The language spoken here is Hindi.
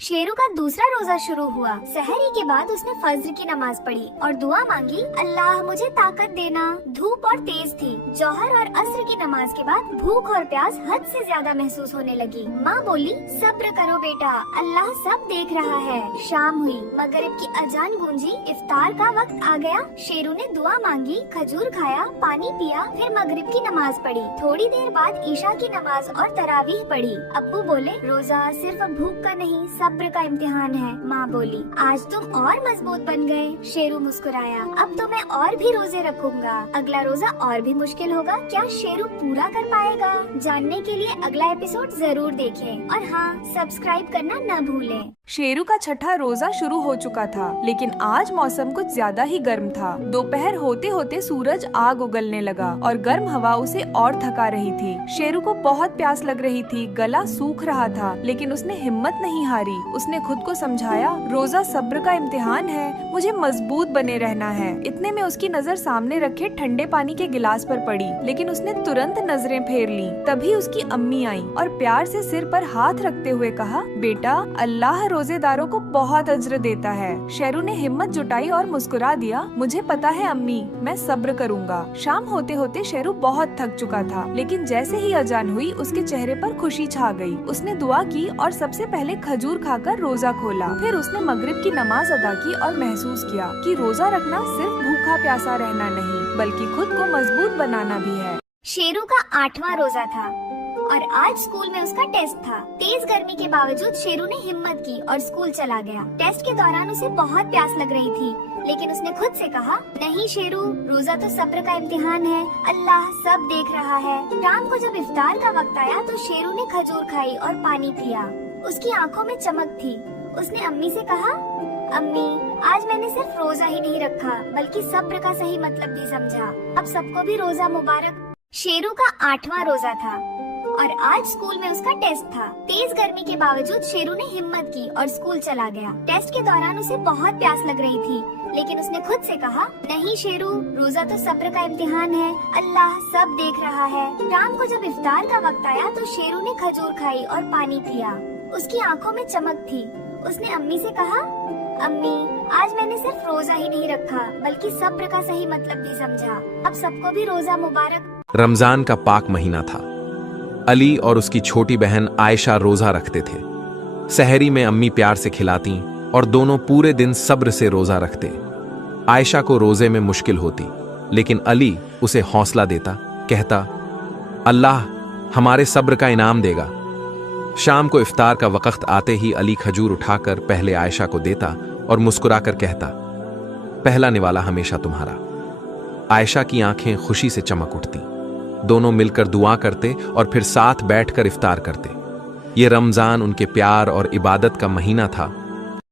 शेरू का दूसरा रोजा शुरू हुआ। सहरी के बाद उसने फज्र की नमाज पढ़ी और दुआ मांगी, अल्लाह मुझे ताकत देना। धूप और तेज थी। जोहर और असर की नमाज के बाद भूख और प्यास हद से ज्यादा महसूस होने लगी। माँ बोली, सब्र करो बेटा, अल्लाह सब देख रहा है। शाम हुई, मगरिब की अजान गूंजी, इफ्तार का वक्त आ गया। शेरू ने दुआ मांगी, खजूर खाया, पानी पिया, फिर मगरिब की नमाज पढ़ी। थोड़ी देर बाद ईशा की नमाज और तरावीह पढ़ी। अब्बू बोले, रोजा सिर्फ भूख का नहीं, सब्र का इम्तिहान है। माँ बोली, आज तुम और मजबूत बन गए। शेरू मुस्कुराया, अब तो मैं और भी रोजे रखूंगा। अगला रोजा और भी मुश्किल होगा। क्या शेरू पूरा कर पाएगा? जानने के लिए अगला एपिसोड जरूर देखें और हाँ, सब्सक्राइब करना न भूलें। शेरू का छठा रोजा शुरू हो चुका था, लेकिन आज मौसम कुछ ज्यादा ही गर्म था। दोपहर होते होते सूरज आग उगलने लगा और गर्म हवा उसे और थका रही थी। शेरू को बहुत प्यास लग रही थी, गला सूख रहा था, लेकिन उसने हिम्मत नहीं हारी। उसने खुद को समझाया, रोजा सब्र का इम्तिहान है, मुझे मजबूत बने रहना है। इतने में उसकी नजर सामने रखे ठंडे पानी के गिलास पर पड़ी, लेकिन उसने तुरंत नजरें फेर ली। तभी उसकी अम्मी आई और प्यार से सिर पर हाथ रखते हुए कहा, बेटा, अल्लाह रोजेदारों को बहुत अज्र देता है। शेरू ने हिम्मत जुटाई और मुस्कुरा दिया, मुझे पता है अम्मी, मैं सब्र करूंगा। शाम होते होते शेरू बहुत थक चुका था, लेकिन जैसे ही अजान हुई उसके चेहरे पर खुशी छा गई। उसने दुआ की और सबसे पहले खजूर खाकर रोजा खोला। फिर उसने मगरिब की नमाज अदा की और महसूस किया कि रोजा रखना सिर्फ भूखा प्यासा रहना नहीं, बल्कि खुद को मजबूत बनाना भी है। शेरू का 8वां रोजा था और आज स्कूल में उसका टेस्ट था। तेज गर्मी के बावजूद शेरू ने हिम्मत की और स्कूल चला गया। टेस्ट के दौरान उसे बहुत प्यास लग रही थी, लेकिन उसने खुद से कहा, नहीं शेरू, रोजा तो सब्र का इम्तिहान है, अल्लाह सब देख रहा है। शाम को जब इफ्तार का वक्त आया तो शेरू ने खजूर खाई और पानी पिया। उसकी आंखों में चमक थी। उसने अम्मी से कहा, अम्मी, आज मैंने सिर्फ रोजा ही नहीं रखा, बल्कि सब्र का सही मतलब भी समझा। अब सबको भी रोजा मुबारक। शेरू का 8वां रोजा था और आज स्कूल में उसका टेस्ट था। तेज गर्मी के बावजूद शेरू ने हिम्मत की और स्कूल चला गया। टेस्ट के दौरान उसे बहुत प्यास लग रही थी, लेकिन उसने खुद से कहा, नहीं शेरू, रोजा तो सब्र का इम्तिहान है, अल्लाह सब देख रहा है। शाम को जब इफ्तार का वक्त आया तो शेरू ने खजूर खाई और पानी पिया। उसकी आंखों में चमक थी। उसने अम्मी से कहा, अम्मी, आज मैंने सिर्फ रोजा ही नहीं रखा, बल्कि सब्र का सही मतलब भी समझा। अब सबको भी रोजा मुबारक। रमजान का पाक महीना था। अली और उसकी छोटी बहन आयशा रोजा रखते थे। सहरी में अम्मी प्यार से खिलाती और दोनों पूरे दिन सब्र से रोजा रखते। आयशा को रोजे में मुश्किल होती, लेकिन अली उसे हौसला देता, कहता, अल्लाह हमारे सब्र का इनाम देगा। शाम को इफ्तार का वक्त आते ही अली खजूर उठाकर पहले आयशा को देता और मुस्कुराकर कहता, पहला निवाला हमेशा तुम्हारा। आयशा की आंखें खुशी से चमक उठती। दोनों मिलकर दुआ करते और फिर साथ बैठकर इफ्तार करते। ये रमजान उनके प्यार और इबादत का महीना था,